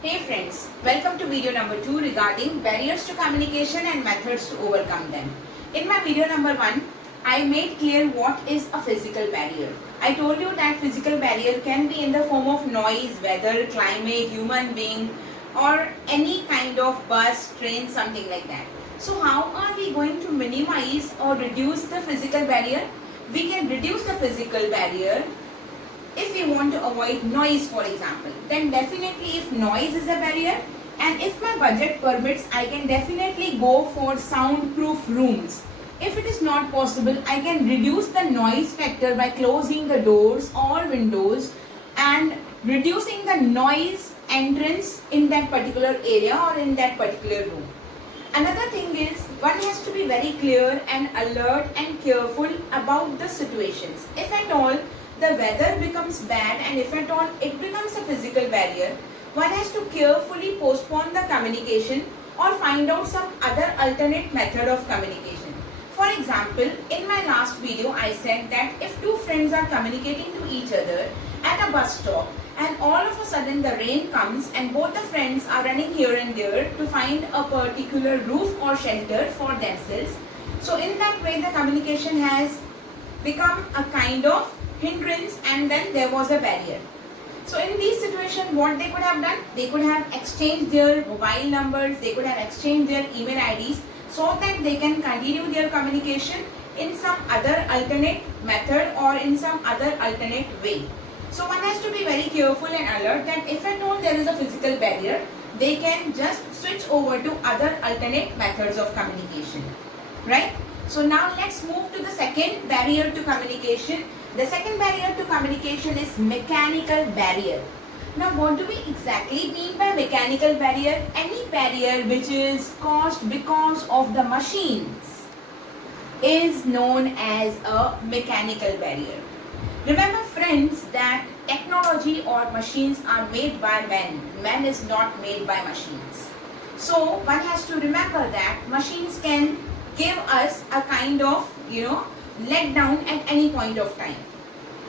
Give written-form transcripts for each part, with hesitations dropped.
Hey friends, welcome to video number 2 regarding barriers to communication and methods to overcome them. In my video number 1, I made clear what is a physical barrier. I told you that physical barrier can be in the form of noise, weather, climate, human being or any kind of bus, train, something like that. So how are we going to minimize or reduce the physical barrier? We can reduce the physical barrier if we want to avoid noise, for example. Then definitely if noise is a barrier and if my budget permits, I can definitely go for soundproof rooms. If it is not possible, I can reduce the noise factor by closing the doors or windows and reducing the noise entrance in that particular area or in that particular room. Another thing is, one has to be very clear and alert and careful about the situations. If at all the weather becomes bad and if at all it becomes a physical barrier, one has to carefully postpone the communication or find out some other alternate method of communication. For example, in my last video I said that if two friends are communicating to each other at a bus stop and all of a sudden the rain comes and both the friends are running here and there to find a particular roof or shelter for themselves. So in that way the communication has become a kind of hindrance and then there was a barrier. So in these situations what they could have done? They could have exchanged their mobile numbers, they could have exchanged their email IDs so that they can continue their communication in some other alternate method or in some other alternate way. So one has to be very careful and alert that if at all there is a physical barrier, they can just switch over to other alternate methods of communication, right? So now let's move to the second barrier to communication. The second barrier to communication is mechanical barrier. Now what do we exactly mean by mechanical barrier? Any barrier which is caused because of the machines is known as a mechanical barrier. Remember friends that technology or machines are made by men. Man is not made by machines. So one has to remember that machines can give us a kind of, let down at any point of time.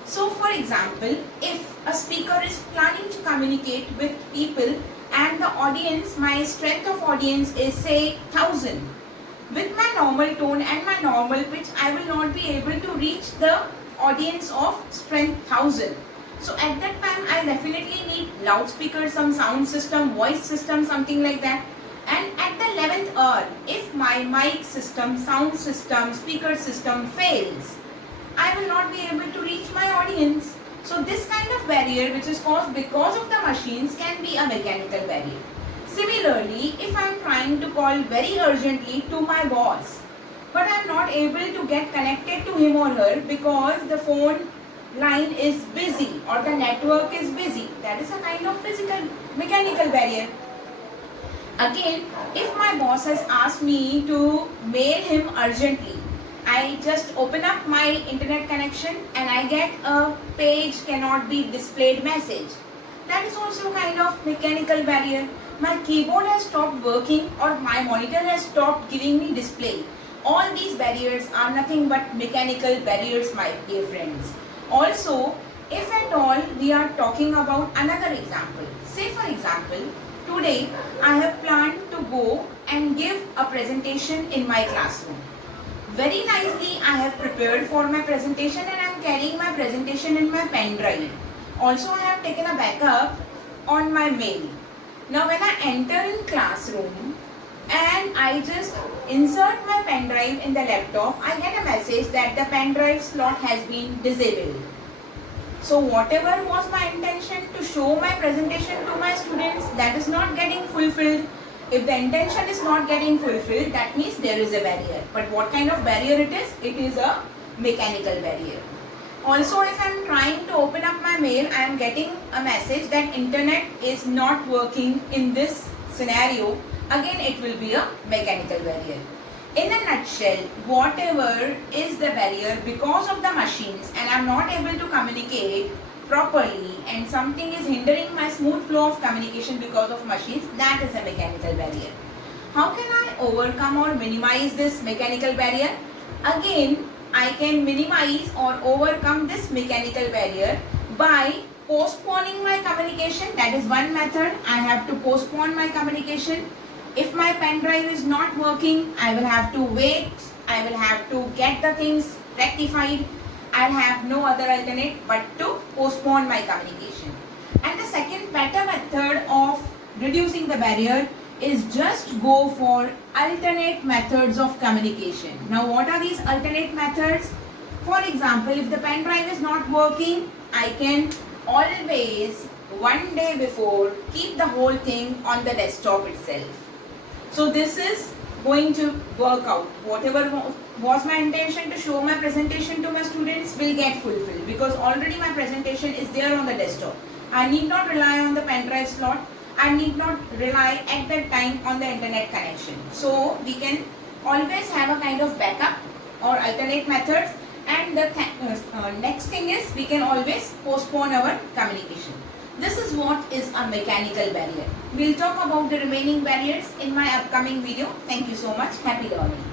So for example, if a speaker is planning to communicate with people and the audience, my strength of audience is say 1000. With my normal tone and my normal pitch, I will not be able to reach the audience of strength 1000. So at that time, I definitely need loudspeaker, some sound system, voice system, something like that. And at the 11th hour, if my mic system, sound system, speaker system fails, I will not be able to reach my audience. So this kind of barrier which is caused because of the machines can be a mechanical barrier. Similarly, if I am trying to call very urgently to my boss, but I am not able to get connected to him or her because the phone line is busy or the network is busy, that is a kind of mechanical barrier. Again, if my boss has asked me to mail him urgently, I just open up my internet connection and I get a page cannot be displayed message. That is also kind of mechanical barrier. My keyboard has stopped working or my monitor has stopped giving me display. All these barriers are nothing but mechanical barriers, my dear friends. Also, if at all we are talking about another example, say for example, today I have planned to go and give a presentation in my classroom. Very nicely I have prepared for my presentation and I am carrying my presentation in my pen drive. Also I have taken a backup on my mail. Now when I enter in classroom and I just insert my pen drive in the laptop, I get a message that the pen drive slot has been disabled. So whatever was my intention to show my presentation to my students, that is not getting fulfilled. If the intention is not getting fulfilled, that means there is a barrier. But what kind of barrier it is? It is a mechanical barrier. Also, if I am trying to open up my mail, I am getting a message that internet is not working in this scenario. Again, it will be a mechanical barrier. In a nutshell, whatever is the barrier because of the machines and I am not able to communicate properly and something is hindering my smooth flow of communication because of machines, that is a mechanical barrier. How can I overcome or minimize this mechanical barrier? Again, I can minimize or overcome this mechanical barrier by postponing my communication, that is one method. I have to postpone my communication. If my pen drive is not working, I will have to wait. I will have to get the things rectified. I'll have no other alternate but to postpone my communication. And the second better method of reducing the barrier is just go for alternate methods of communication. Now what are these alternate methods? For example, if the pen drive is not working, I can always one day before keep the whole thing on the desktop itself. So this is going to work out. Whatever was my intention to show my presentation to my students will get fulfilled because already my presentation is there on the desktop. I need not rely on the pen drive slot. I need not rely at that time on the internet connection. So we can always have a kind of backup or alternate methods, and the next thing is we can always postpone our communication. This is what is a mechanical barrier. We'll talk about the remaining barriers in my upcoming video. Thank you so much. Happy learning.